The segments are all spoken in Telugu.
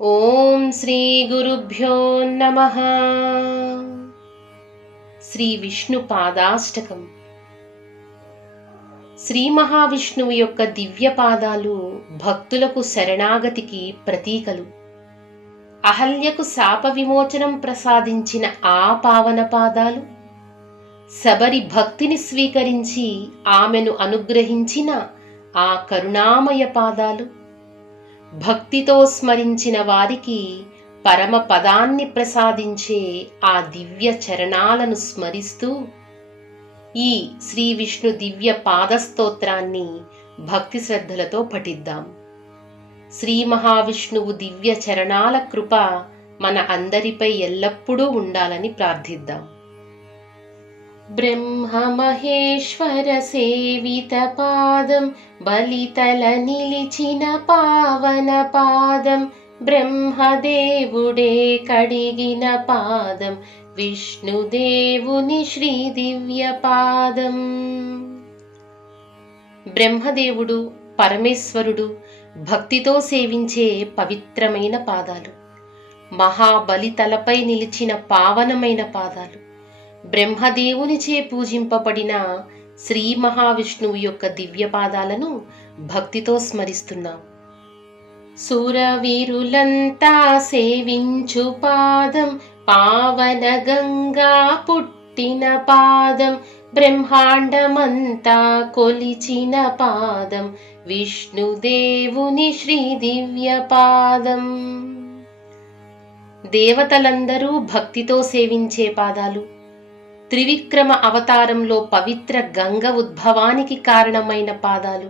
ఓం శ్రీ గురుభ్యో నమః. శ్రీ విష్ణు పాదాష్టకం. శ్రీ మహావిష్ణువు యొక్క దివ్య పాదాలు భక్తులకు శరణాగతికి ప్రతీకలు. అహల్యకు శాప విమోచనం ప్రసాదించిన ఆ పావన పాదాలు, శబరి భక్తిని స్వీకరించి ఆమెను అనుగ్రహించిన ఆ కరుణామయ పాదాలు, భక్తితో స్మరించిన వారికి పరమ పదాన్ని ప్రసాదించే ఆ దివ్య చరణాలను స్మరిస్తూ ఈ శ్రీ విష్ణు దివ్య పాదస్తోత్రాన్ని భక్తి శ్రద్ధలతో పఠిద్దాం. శ్రీ మహావిష్ణువు దివ్య చరణాల కృప మన అందరిపై ఎల్లప్పుడూ ఉండాలని ప్రార్థిద్దాం. బ్రహ్మమహేశ్వర సేవిత పాదం, బలితల నిలిచిన పావన పాదం, బ్రహ్మదేవుడే కడిగిన పాదం, విష్ణుదేవుని శ్రీ దివ్య పాదం. బ్రహ్మదేవుడు పరమేశ్వరుడు భక్తితో సేవించే పవిత్రమైన పాదాలు, మహాబలితలపై నిలిచిన పావనమైన పాదాలు, బ్రహ్మదేవునిచే పూజింపబడిన శ్రీ మహావిష్ణువు యొక్క దివ్య పాదాలను భక్తితో స్మరిస్తున్నాం. సురవీరులంతా సేవించు పాదం, పావన గంగా పుట్టిన పాదం, బ్రహ్మాండమంతా కొలిచిన పాదం, విష్ణుదేవుని శ్రీ దివ్య పాదం. దేవతలందరూ భక్తితో సేవించే పాదాలు, త్రివిక్రమ అవతారంలో పవిత్ర గంగ ఉద్భవానికి కారణమైన పాదాలు,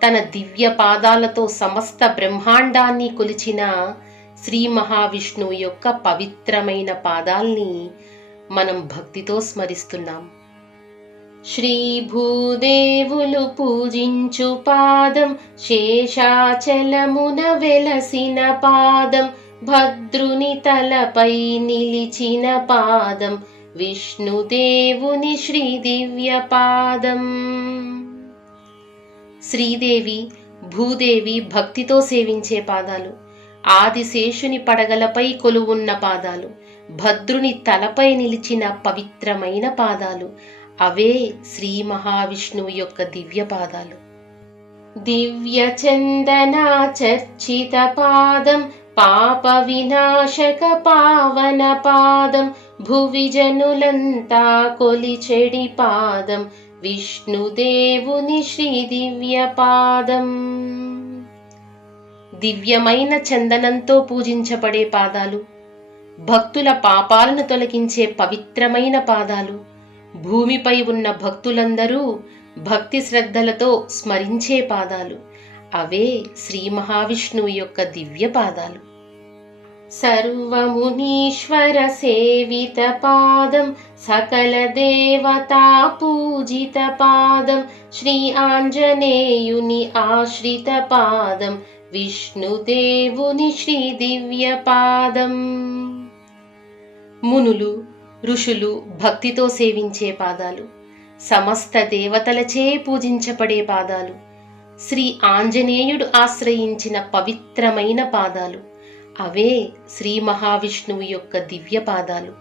తన దివ్య పాదాలతో సమస్త బ్రహ్మాండాన్ని కొలిచిన శ్రీ మహావిష్ణువు యొక్క పవిత్రమైన పాదాల్ని మనం భక్తితో స్మరిస్తున్నాం. శ్రీ భూదేవులు పూజించు పాదం, శేషాచలమున వెలసిన పాదం, భద్రుని తలపై నిలిచిన పాదం, విష్ణుదేవుని శ్రీ దివ్య పాదం. శ్రీదేవి భూదేవి భక్తితో సేవించే పాదాలు, ఆదిశేషుని పడగలపై కొలువున్న పాదాలు, భద్రుని తలపై నిలిచిన పవిత్రమైన పాదాలు, అవే శ్రీ మహావిష్ణువు యొక్క దివ్య పాదాలు. దివ్య చందన చర్చిత పాదం, పాప వినాశక పావన పాదం, భువి జనులంతా కొలిచెడి పాదం, విష్ణుదేవుని శ్రీ దివ్య పాదం. దివ్యమైన చందనంతో పూజించబడే పాదాలు, భక్తుల పాపాలను తొలగించే పవిత్రమైన పాదాలు, భూమిపై ఉన్న భక్తులందరూ భక్తి శ్రద్ధలతో స్మరించే పాదాలు, అవే శ్రీ మహావిష్ణువు యొక్క దివ్య పాదాలు. సర్వమునీశ్వర సేవిత పాదం, సకల దేవతా పూజిత పాదం, శ్రీ ఆంజనేయుని ఆశ్రిత పాదం, విష్ణుదేవుని శ్రీ దివ్య పాదం. మునులు ఋషులు భక్తితో సేవించే పాదాలు, సమస్త దేవతలచే పూజించబడే పాదాలు, శ్రీ ఆంజనేయుడు ఆశ్రయించిన పవిత్రమైన పాదాలు, అవే శ్రీ మహావిష్ణువు యొక్క దివ్య పాదాలు.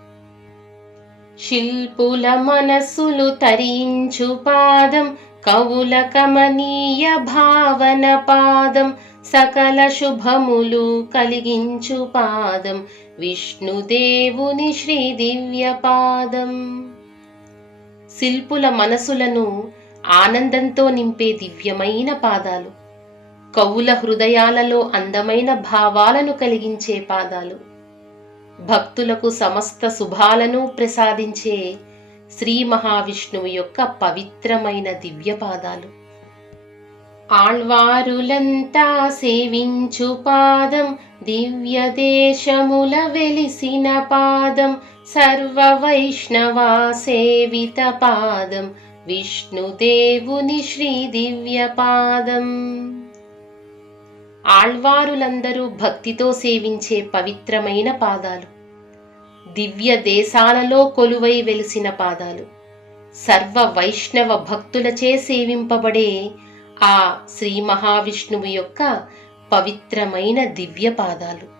శిల్పుల మనస్సులు తరించు పాదం, కవుల కమనీయ భావన పాదం, సకల శుభములు కలిగించు పాదం, విష్ణుదేవుని శ్రీ దివ్య పాదం. శిల్పుల మనసులను ఆనందంతో నింపే దివ్యమైన పాదాలు, కవుల హృదయాలలో అందమైన భావాలను కలిగించే పాదాలు, భక్తులకు సమస్త శుభాలను ప్రసాదించే శ్రీ మహావిష్ణువు యొక్క పవిత్రమైన దివ్య పాదాలు. ఆళ్వారులంతా సేవించు పాదం, దివ్య దేశముల వెలిసిన పాదం, సర్వ వైష్ణవ సేవిత పాదం, విష్ణుదేవుని శ్రీ దివ్య పాదం. ఆళ్వారులందరూ భక్తితో సేవించే పవిత్రమైన పాదాలు, దివ్య దేశాలలో కొలువై వెలిసిన పాదాలు, సర్వ వైష్ణవ భక్తులచే సేవింపబడే ఆ శ్రీ మహావిష్ణువు యొక్క పవిత్రమైన దివ్య పాదాలు.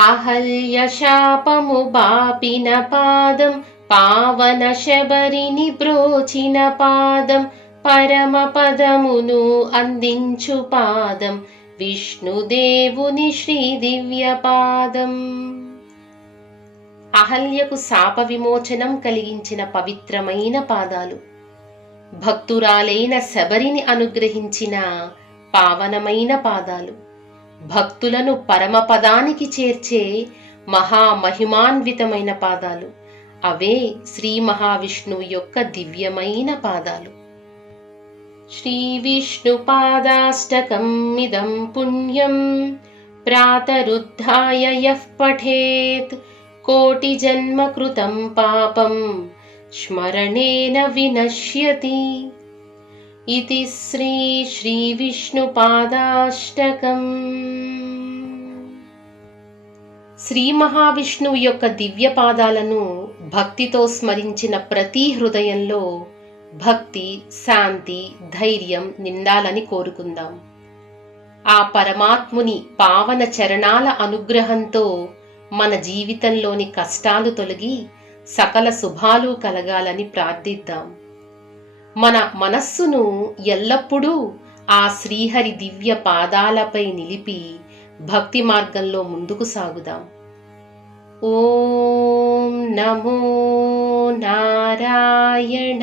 అహల్య శాపము బాపిన పాదం, పావన శబరిని బ్రోచిన పాదం, పరమ పదమును అందించు పాదం, విష్ణుదేవుని శ్రీ దివ్య పాదం. అహల్యకు శాప విమోచనం కలిగించిన పవిత్రమైన పాదాలు, భక్తురాలైన శబరిని అనుగ్రహించిన పావనమైన పాదాలు, భక్తులను పరమపదానికి చేర్చే మహామహిమాన్వితమైన పాదాలు, అవే శ్రీ మహావిష్ణువు యొక్క దివ్యమైన పాదాలు. శ్రీ విష్ణు పాదాష్టకం ఇదం పుణ్యం, ప్రాతరుద్ధాయ యః పఠేత్, కోటి జన్మ కృతం పాపం స్మరణేన వినశ్యతి. ఇది శ్రీ విష్ణు పాదాష్టకం. శ్రీ మహావిష్ణువు యొక్క దివ్య పాదాలను భక్తితో స్మరించిన ప్రతి హృదయంలో భక్తి, శాంతి, ధైర్యం నిండాలని కోరుకుందాం. ఆ పరమాత్ముని పావన చరణాల అనుగ్రహంతో మన జీవితంలోని కష్టాలు తొలగి సకల శుభాలు కలగాలని ప్రార్థిద్దాం. మన మనస్సును ఎల్లప్పుడూ ఆ శ్రీహరి దివ్య పాదాలపై నిలిపి భక్తి మార్గంలో ముందుకు సాగుదాం. ఓం నమో నారాయణాయ.